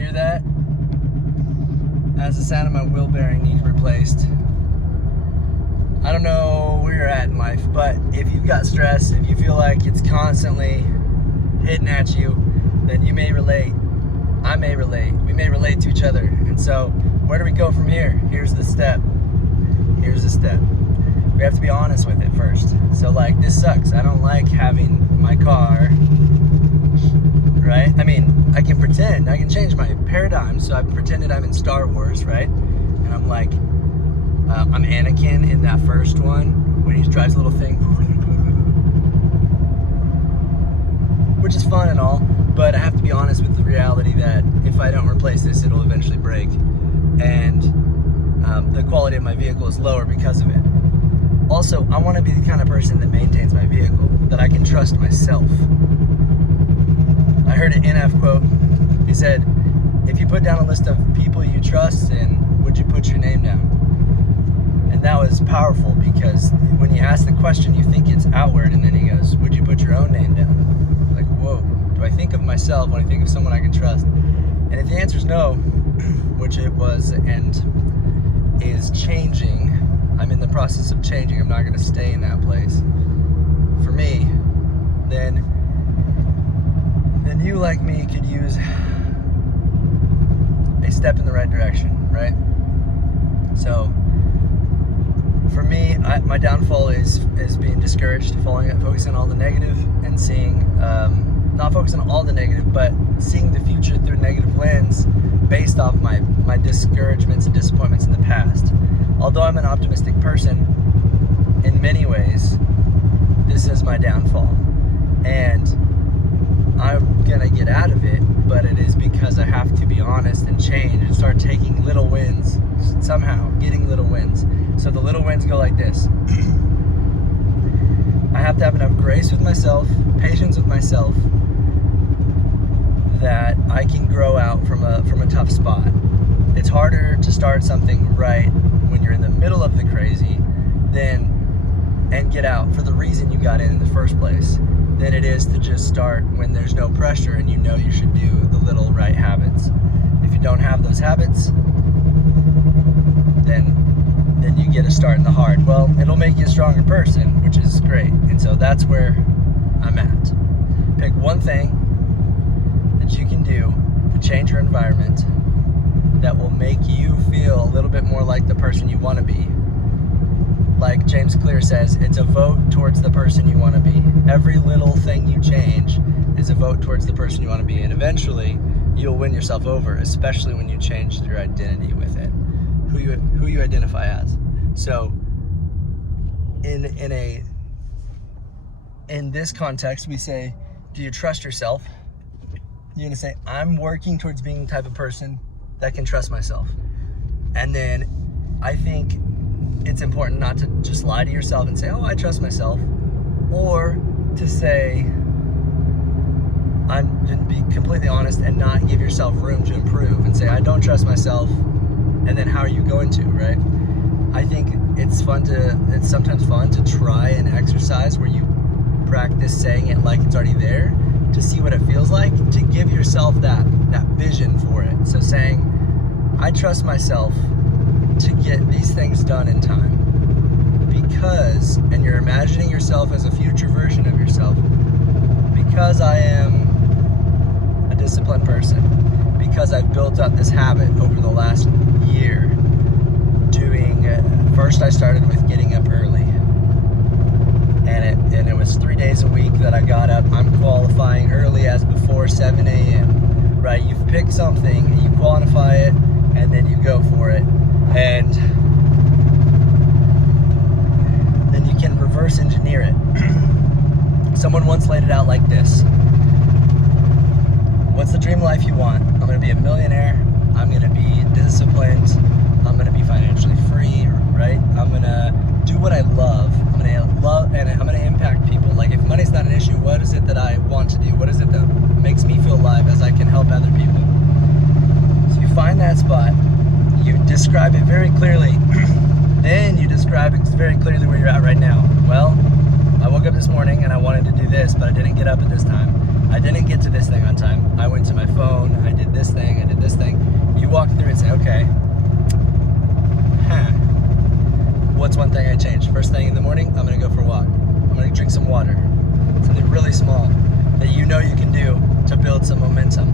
Hear that? That's the sound of my wheel bearing needs replaced. I don't know where you're at in life, but if you've got stress, if you feel like it's constantly hitting at you, then you may relate. I may relate. We may relate to each other. And so, where do we go from here? Here's the step. Here's the step. We have to be honest with it first. So, like, this sucks. I don't like having my car, right? I mean, I can pretend. I can change my paradigm. So I've pretended I'm in Star Wars, right? And I'm like, I'm Anakin in that first one when he drives a little thing, which is fun and all, but I have to be honest with the reality that if I don't replace this, it'll eventually break, and the quality of my vehicle is lower because of it. Also, I want to be the kind of person that maintains my vehicle, that I can trust myself. I heard an NF quote. He said, if you put down a list of people you trust, then would you put your name down? And that was powerful, because when you ask the question, you think it's outward, and then he goes, would you put your own name down? Like, whoa, do I think of myself when I think of someone I can trust? And if the answer is no, which it was and is changing, I'm in the process of changing, I'm not going to stay in that place. For me, then you, like me, could use a step in the right direction, right? So, for me, my downfall is being discouraged, focusing on all the negative, and seeing, not focusing on all the negative, but seeing the future through a negative lens based off my discouragements and disappointments in the past. Although I'm an optimistic person, in many ways, this is my downfall. And I'm gonna get out of it, but it is because I have to be honest and change and start taking little wins, somehow getting little wins. So the little wins go like this. I have to have enough grace with myself, patience with myself, that I can grow out from a tough spot. It's harder to start something right when you're in the middle of the crazy and get out for the reason you got in the first place than it is to just start when there's no pressure and you know you should do the little right habits. If you don't have those habits, then you get to start in the hard. Well, it'll make you a stronger person, which is great. And so that's where I'm at. Pick one thing that you can do to change your environment that will make you feel a little bit more like the person you want to be. Like James Clear says, it's a vote towards the person you want to be. Every little thing you change is a vote towards the person you want to be. And eventually, you'll win yourself over, especially when you change your identity with it. Who you identify as. So, in this context, we say, do you trust yourself? You're gonna say, I'm working towards being the type of person that can trust myself. And then I think it's important not to just lie to yourself and say, oh, I trust myself, or to say, I'm going to be completely honest and not give yourself room to improve and say, I don't trust myself, and then how are you going to, right? I think it's sometimes fun to try an exercise where you practice saying it like it's already there to see what it feels like, to give yourself that vision for it. So saying, I trust myself to get these things done in time because, and you're imagining yourself as a future version of yourself, because I am a disciplined person, because I've built up this habit over the last year doing, first I started with getting up early, and it was 3 days a week that I got up. I'm qualifying early as before 7 a.m., right? You've picked something, you qualify it, and then you go for it. And then you can reverse engineer it. Someone once laid it out like this. What's the dream life you want? I'm going to be a millionaire. I'm going to be disciplined. I'm going to be financially free, right? I'm going to do what I love. I'm going to love, and I'm going to impact people. Like, if money's not an issue, what is it that I want to do? What is it that makes me feel alive as I can help other people? So you find that spot. You describe it very clearly. Then you describe it very clearly where you're at right now. Well, I woke up this morning and I wanted to do this, but I didn't get up at this time. I didn't get to this thing on time. I went to my phone, I did this thing, drink some water. Something really small that you know you can do to build some momentum.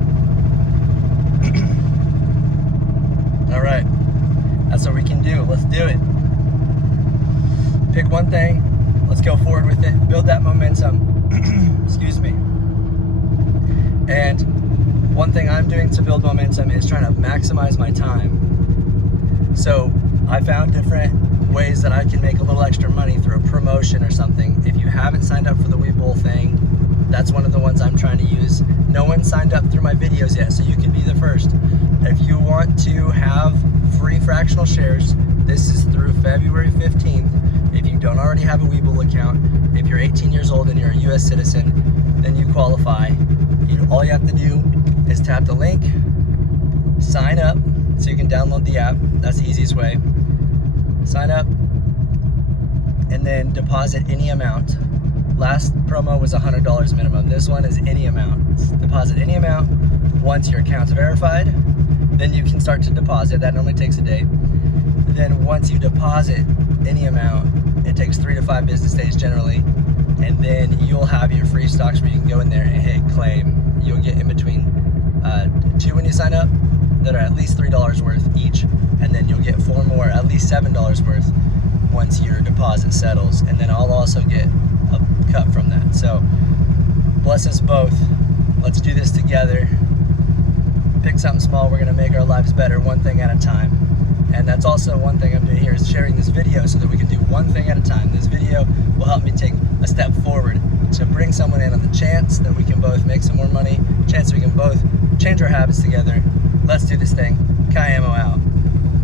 All right, that's what we can do. Let's do it. Pick one thing, let's go forward with it, build that momentum. Excuse me. And one thing I'm doing to build momentum is trying to maximize my time. So I found different ways that I can make a little extra money through a promotion or something. If you haven't signed up for the Webull thing, that's one of the ones I'm trying to use. No one signed up through my videos yet, so you could be the first. If you want to have free fractional shares, this is through February 15th. If you don't already have a Webull account, if you're 18 years old and you're a US citizen, then you qualify. All you have to do is tap the link, sign up, so you can download the app. That's the easiest way. Sign up, and then deposit any amount. Last promo was $100 minimum. This one is any amount. Deposit any amount. Once your account's verified, then you can start to deposit. That normally takes a day. Then once you deposit any amount, it takes 3 to 5 business days generally, and then you'll have your free stocks where you can go in there and hit claim. You'll get in between 2 when you sign up that are at least $3 worth each, and then you'll get 4 more, at least $7 worth once your deposit settles, and then I'll also get a cut from that. So bless us both. Let's do this together. Pick something small. We're gonna make our lives better one thing at a time. And that's also one thing I'm doing here is sharing this video so that we can do one thing at a time. This video will help me take a step forward to bring someone in on the chance that we can both make some more money, chance we can both change our habits together. Let's do this thing. Kai